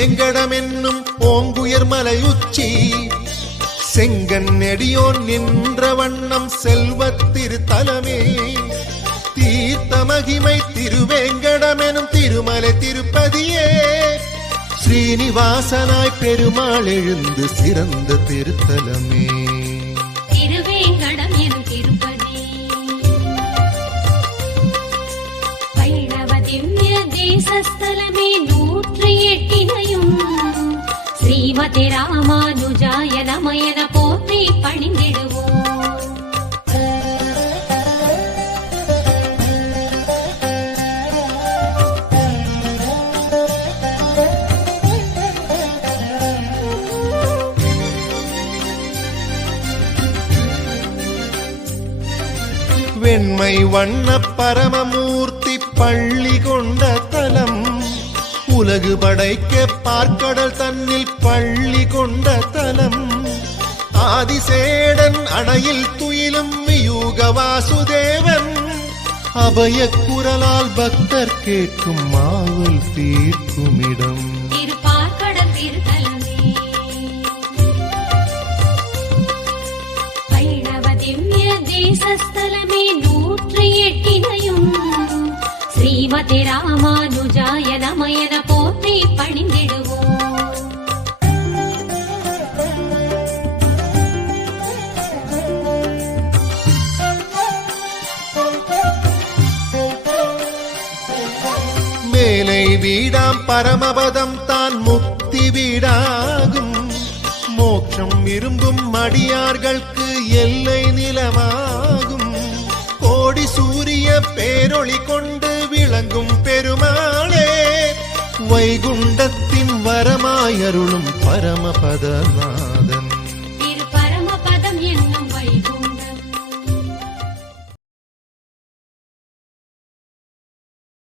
திருவேங்கடம் என்னும் ஓங்குயர் மலை உச்சி செங்கன் நெடியோன் நின்ற வண்ணம் செல்வத் திருத்தலமே தீர்த்த மகிமை திருவேங்கடம் எனும் திருமலை திருப்பதியே ஸ்ரீனிவாசனாய் பெருமாள் எழுந்து சிறந்த திருத்தலமே திருவேங்கடம் எனும் திருப்பதி வைணவ திவ்ய தேசஸ்தலமே 108 ஸ்ரீமதி ராமானுஜாய நமயன போற்றி பணிந்திடுவோம். வெண்மை வண்ண பரமமூர்த்தி பள்ளி கொண்ட தலம் உலகு படைக்க பார்க்கடல் தன்னில் பள்ளி கொண்ட தலம் ஆதிசேடன் அணையில் துயிலும் வியூக வாசுதேவன் அபய குரலால் பக்தர் கேட்கும் மாவல் தீர்க்குமிடம் திருப்பார்க்கடல் திருத்தலமே வைணவ திவ்ய தேசஸ்தலமே 108 ஸ்ரீமதி ராமானுஜாய நமயன போற்றி பணிந்திடுவோம். மேலை வீடாம் பரமபதம் தான் முக்தி வீடாகும் மோட்சம் விரும்பும் அடியார்களுக்கு எல்லை நிலமாகும் கோடி சூரிய பேரொளி கொண்டு விளங்கும் பெருமாளே வைகுண்டத்தின் வரமாயருளும் பரமபதநாதன்